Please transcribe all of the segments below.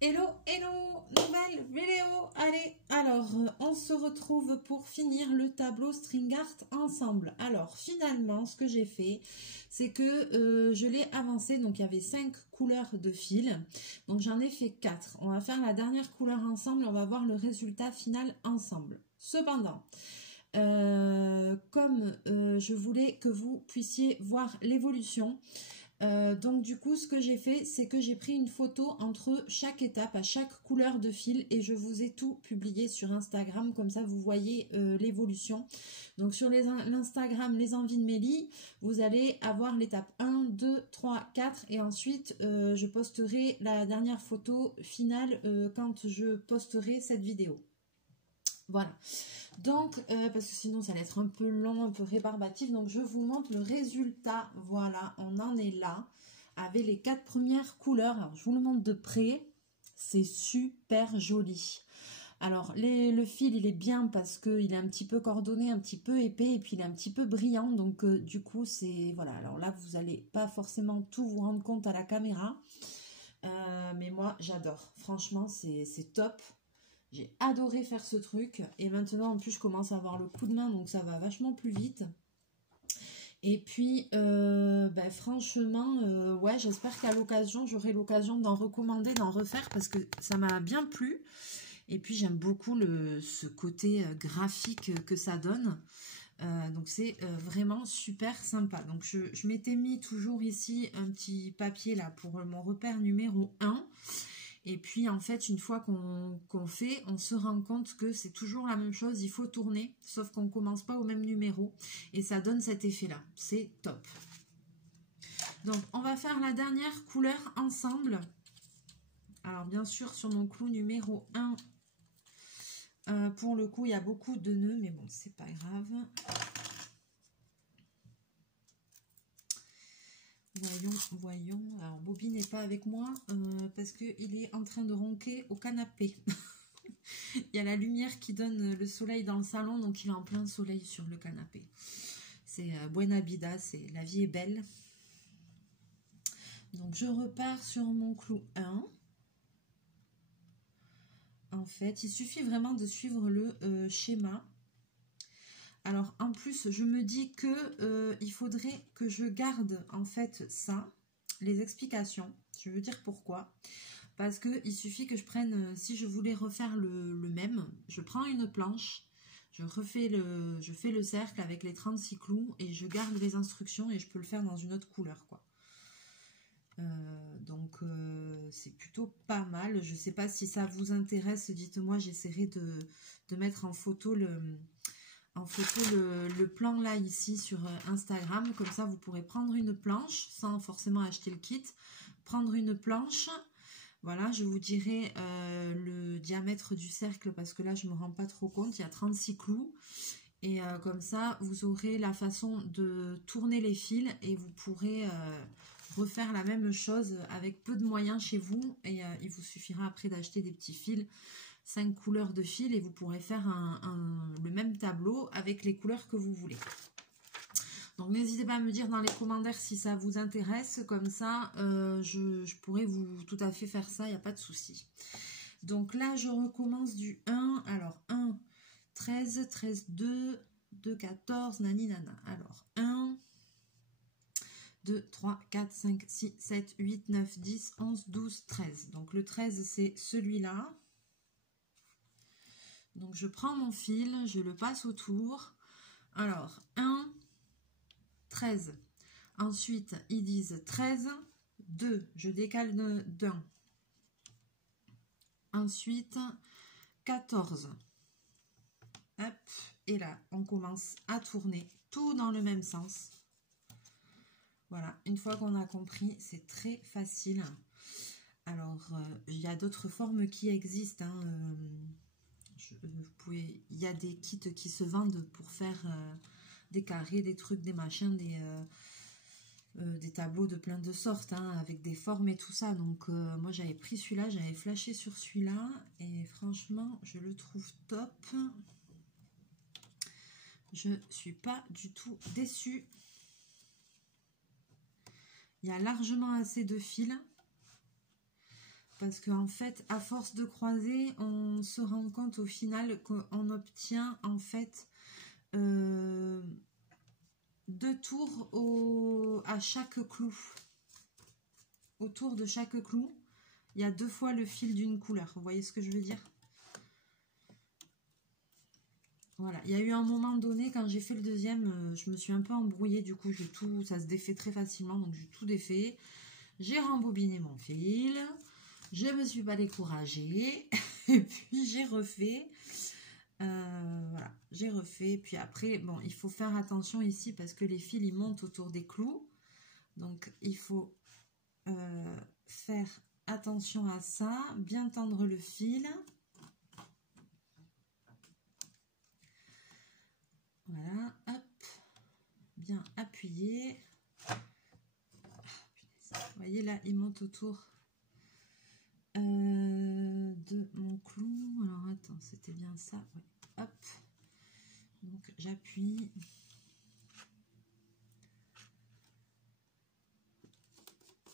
Hello, hello, nouvelle vidéo. Allez, alors, on se retrouve pour finir le tableau string art ensemble. Alors, finalement, ce que j'ai fait, c'est que je l'ai avancé. Donc, il y avait 5 couleurs de fil. Donc, j'en ai fait 4. On va faire la dernière couleur ensemble. On va voir le résultat final ensemble. Cependant, comme je voulais que vous puissiez voir l'évolution, donc du coup ce que j'ai fait, c'est que j'ai pris une photo entre chaque étape, à chaque couleur de fil, et je vous ai tout publié sur Instagram, comme ça vous voyez l'évolution. Donc sur l'Instagram Les Envies de Mélie, vous allez avoir l'étape 1, 2, 3, 4 et ensuite je posterai la dernière photo finale quand je posterai cette vidéo. Voilà. Donc, parce que sinon ça va être un peu long, un peu rébarbatif, donc je vous montre le résultat. Voilà, on en est là, avec les 4 premières couleurs. Alors, je vous le montre de près, c'est super joli. Alors, le fil, il est bien parce qu'il est un petit peu coordonné, un petit peu épais, et puis il est un petit peu brillant, donc du coup, c'est... Voilà, alors là, vous n'allez pas forcément tout vous rendre compte à la caméra, mais moi, j'adore. Franchement, c'est top. J'ai adoré faire ce truc et maintenant en plus je commence à avoir le coup de main, donc ça va vachement plus vite. Et puis franchement ouais, j'espère qu'à l'occasion j'aurai l'occasion d'en recommander, d'en refaire parce que ça m'a bien plu. Et puis j'aime beaucoup ce côté graphique que ça donne. Donc c'est vraiment super sympa. Donc je m'étais mis toujours ici un petit papier là pour mon repère numéro 1. Et puis en fait, une fois qu'on fait, on se rend compte que c'est toujours la même chose, il faut tourner, sauf qu'on ne commence pas au même numéro. Et ça donne cet effet-là, c'est top. Donc on va faire la dernière couleur ensemble. Alors bien sûr, sur mon clou numéro 1, pour le coup, il y a beaucoup de nœuds, mais bon, c'est pas grave. Voyons. Alors Bobby n'est pas avec moi parce qu'il est en train de ronquer au canapé. Il y a la lumière qui donne le soleil dans le salon, donc il est en plein soleil sur le canapé. C'est buena vida, c'est la vie est belle. Donc je repars sur mon clou 1. En fait, il suffit vraiment de suivre le schéma. Alors en plus, je me dis que il faudrait que je garde en fait ça, les explications. Je veux dire pourquoi. Parce qu'il suffit que je prenne, si je voulais refaire le même, je prends une planche, je fais le cercle avec les 36 clous et je garde les instructions et je peux le faire dans une autre couleur, quoi. Donc c'est plutôt pas mal. Je ne sais pas si ça vous intéresse, dites-moi, j'essaierai de mettre en photo le plan là ici sur Instagram. Comme ça vous pourrez prendre une planche sans forcément acheter le kit, prendre une planche. Voilà, je vous dirai le diamètre du cercle parce que là je ne me rends pas trop compte, il y a 36 clous. Et comme ça, vous aurez la façon de tourner les fils et vous pourrez refaire la même chose avec peu de moyens chez vous. Et il vous suffira après d'acheter des petits fils, 5 couleurs de fils et vous pourrez faire le même tableau avec les couleurs que vous voulez. Donc n'hésitez pas à me dire dans les commentaires si ça vous intéresse, comme ça je pourrais tout à fait faire ça, il n'y a pas de souci. Donc là je recommence du 1, alors 1, 13, 13, 2, 2, 14, nani nana. Alors 1, 2, 3, 4, 5, 6, 7, 8, 9, 10, 11, 12, 13. Donc le 13 c'est celui-là. Donc je prends mon fil, je le passe autour. Alors 1, 13. Ensuite, ils disent 13, 2, je décale d'un. Ensuite, 14. Hop, et là, on commence à tourner tout dans le même sens. Voilà, une fois qu'on a compris, c'est très facile. Alors, il y a d'autres formes qui existent. Hein. Il y a des kits qui se vendent pour faire des carrés, des trucs, des machins, des tableaux de plein de sortes, hein, avec des formes et tout ça. Donc moi j'avais pris celui-là, j'avais flashé sur celui-là et franchement je le trouve top. Je suis pas du tout déçue. Il y a largement assez de fils. Parce qu'en fait, à force de croiser, on se rend compte au final qu'on obtient en fait 2 tours à chaque clou. Autour de chaque clou, il y a 2 fois le fil d'une couleur. Vous voyez ce que je veux dire? Voilà, il y a eu un moment donné, quand j'ai fait le deuxième, je me suis un peu embrouillée, du coup, ça se défait très facilement, donc j'ai tout défait. J'ai rembobiné mon fil, je me suis pas découragée, et puis j'ai refait. Voilà, j'ai refait, puis après, bon, il faut faire attention ici, parce que les fils, ils montent autour des clous, donc il faut faire attention à ça, bien tendre le fil. Voilà, hop, bien appuyé. Vous voyez là, il monte autour de mon clou. Alors attends, c'était bien ça. Ouais. Hop, donc j'appuie.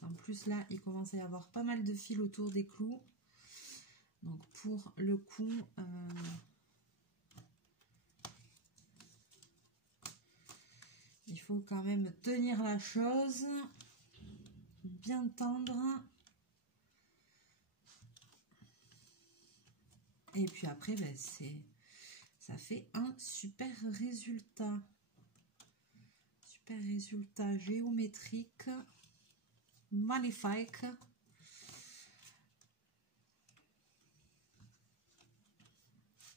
En plus là, il commence à y avoir pas mal de fils autour des clous. Donc pour le coup, il faut quand même tenir la chose, bien tendre. Et puis après, ben, ça fait un super résultat. Super résultat géométrique. Magnifique.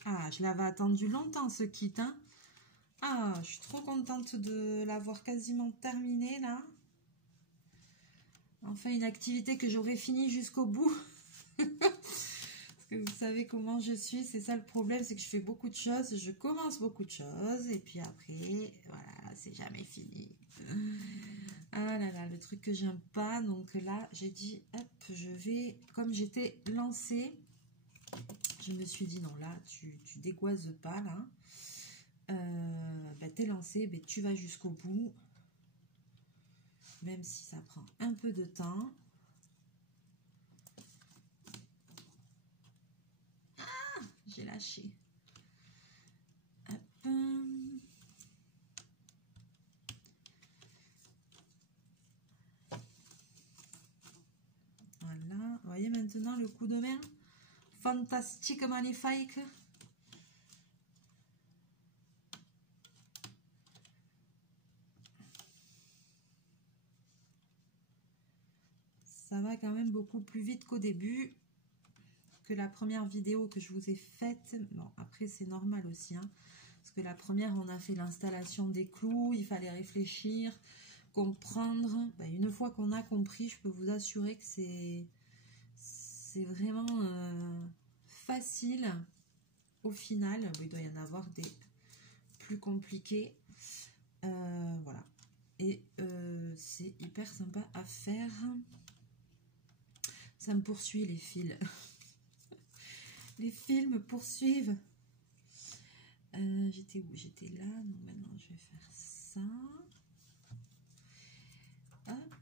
Ah, je l'avais attendu longtemps ce kit, hein. Ah, je suis trop contente de l'avoir quasiment terminé là. Enfin, une activité que j'aurais fini jusqu'au bout. Parce que vous savez comment je suis, c'est ça le problème, c'est que je fais beaucoup de choses, je commence beaucoup de choses, et puis après, voilà, c'est jamais fini. Ah là là, le truc que j'aime pas, donc là, j'ai dit, hop, je vais, comme j'étais lancée, je me suis dit, non, là, tu dégoises pas, là. Bah, t'es lancé, bah, tu vas jusqu'au bout, même si ça prend un peu de temps. Ah, j'ai lâché. Hop. Voilà, vous voyez maintenant le coup de main, fantastique, magnifique. Ça va quand même beaucoup plus vite qu'au début, que la première vidéo que je vous ai faite. Bon, après c'est normal aussi, hein, parce que la première, on a fait l'installation des clous, il fallait réfléchir, comprendre. Ben, une fois qu'on a compris, je peux vous assurer que c'est vraiment facile au final. Bon, il doit y en avoir des plus compliqués. Voilà. Et c'est hyper sympa à faire. Ça me poursuit les fils. Les fils me poursuivent. J'étais où? J'étais là. Donc maintenant je vais faire ça. Hop.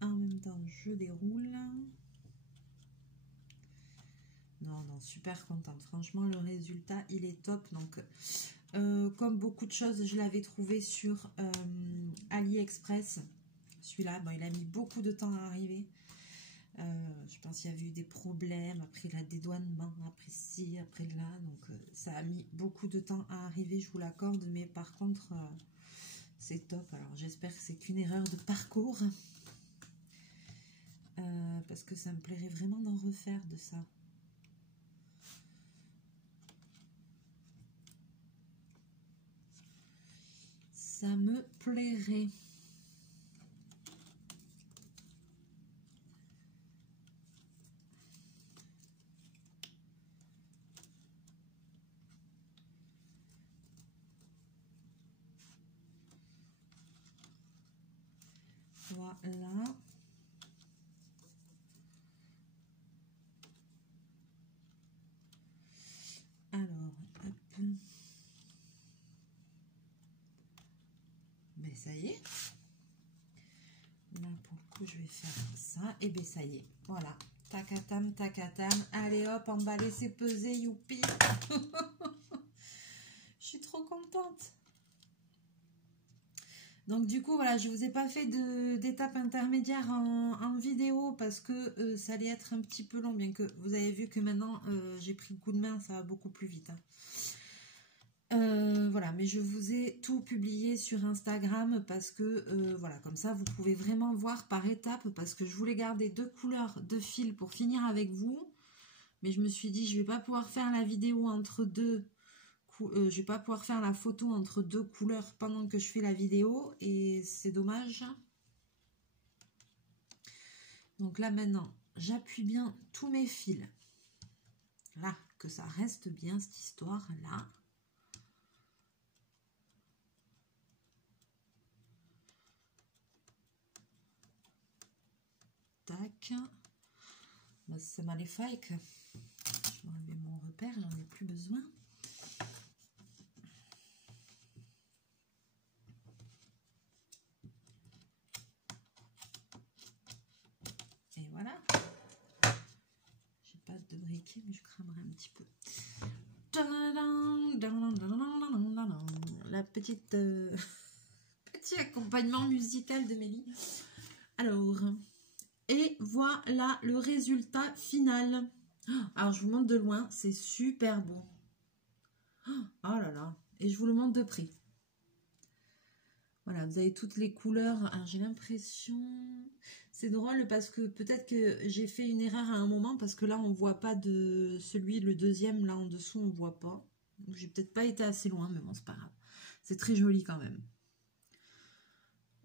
En même temps je déroule. Non, non, super contente. Franchement, le résultat, il est top. Donc, comme beaucoup de choses, je l'avais trouvé sur AliExpress. Celui-là, bon, il a mis beaucoup de temps à arriver. Je pense qu'il y a eu des problèmes. Après, la dédouanement, après ci, après là. Donc, ça a mis beaucoup de temps à arriver, je vous l'accorde. Mais par contre, c'est top. Alors, j'espère que c'est qu'une erreur de parcours. Parce que ça me plairait vraiment d'en refaire de ça. Ça me plairait. Voilà. Alors, hop. Ben, ça y est. La pour le coup, je vais faire ça. Et bien, ça y est. Voilà. Tacatam, tacatam. Allez hop, emballer, c'est pesé, youpi. Je suis trop contente. Donc du coup, voilà, je vous ai pas fait d'étape intermédiaire en vidéo parce que ça allait être un petit peu long, bien que vous avez vu que maintenant, j'ai pris le coup de main, ça va beaucoup plus vite. Voilà, mais je vous ai tout publié sur Instagram parce que, voilà, comme ça, vous pouvez vraiment voir par étapes parce que je voulais garder 2 couleurs de fil pour finir avec vous. Mais je me suis dit, je vais pas pouvoir faire la vidéo entre deux je vais pas pouvoir faire la photo entre 2 couleurs pendant que je fais la vidéo et c'est dommage. Donc là maintenant, j'appuie bien tous mes fils. Là, que ça reste bien cette histoire là. Tac. Bah, c'est maléfique. Je vais enlever mon repère, j'en ai plus besoin. Et voilà. J'ai pas de briquet, mais je cramerai un petit peu. La petite petit accompagnement musical de Mélie. Alors, et voilà le résultat final. Alors, je vous montre de loin, c'est super beau. Oh là là, et je vous le montre de près. Voilà, vous avez toutes les couleurs. Alors, j'ai l'impression... C'est drôle parce que peut-être que j'ai fait une erreur à un moment parce que là, on ne voit pas de celui, le deuxième, là en dessous, on ne voit pas. J'ai peut-être pas été assez loin, mais bon, c'est pas grave. C'est très joli quand même.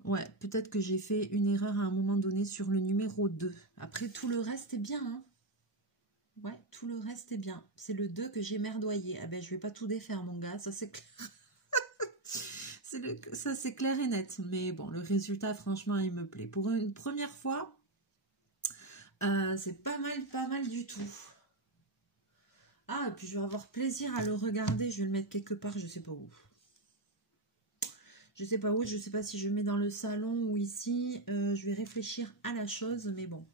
Ouais, peut-être que j'ai fait une erreur à un moment donné sur le numéro 2. Après, tout le reste est bien, hein. Ouais, tout le reste est bien. C'est le 2 que j'ai merdoyé. Ah ben, je vais pas tout défaire, mon gars, ça c'est clair. Ça c'est clair et net. Mais bon, le résultat, franchement, il me plaît. Pour une première fois, c'est pas mal du tout. Ah, et puis je vais avoir plaisir à le regarder. Je vais le mettre quelque part, je sais pas où. Je sais pas où, je sais pas si je le mets dans le salon ou ici. Je vais réfléchir à la chose, mais bon.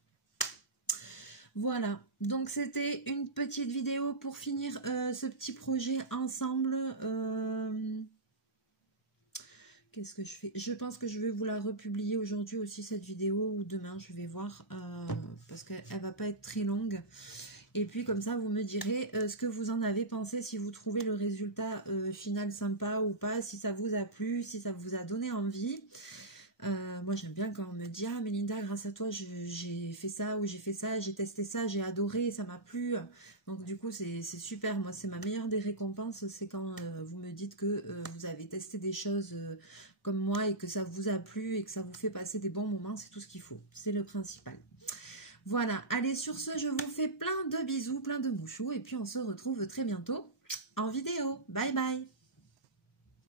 Voilà, donc c'était une petite vidéo pour finir ce petit projet ensemble. Qu'est-ce que je fais? Je pense que je vais vous la republier aujourd'hui aussi, cette vidéo, ou demain, je vais voir, parce qu'elle va pas être très longue. Et puis comme ça, vous me direz ce que vous en avez pensé, si vous trouvez le résultat final sympa ou pas, si ça vous a plu, si ça vous a donné envie. Moi j'aime bien quand on me dit « Ah Mélinda, grâce à toi j'ai fait ça ou j'ai fait ça, j'ai testé ça, j'ai adoré, ça m'a plu ». Donc du coup c'est super, moi c'est ma meilleure des récompenses, c'est quand vous me dites que vous avez testé des choses comme moi et que ça vous a plu et que ça vous fait passer des bons moments, c'est tout ce qu'il faut, c'est le principal. Voilà, allez sur ce, je vous fais plein de bisous, plein de mouchous et puis on se retrouve très bientôt en vidéo. Bye bye.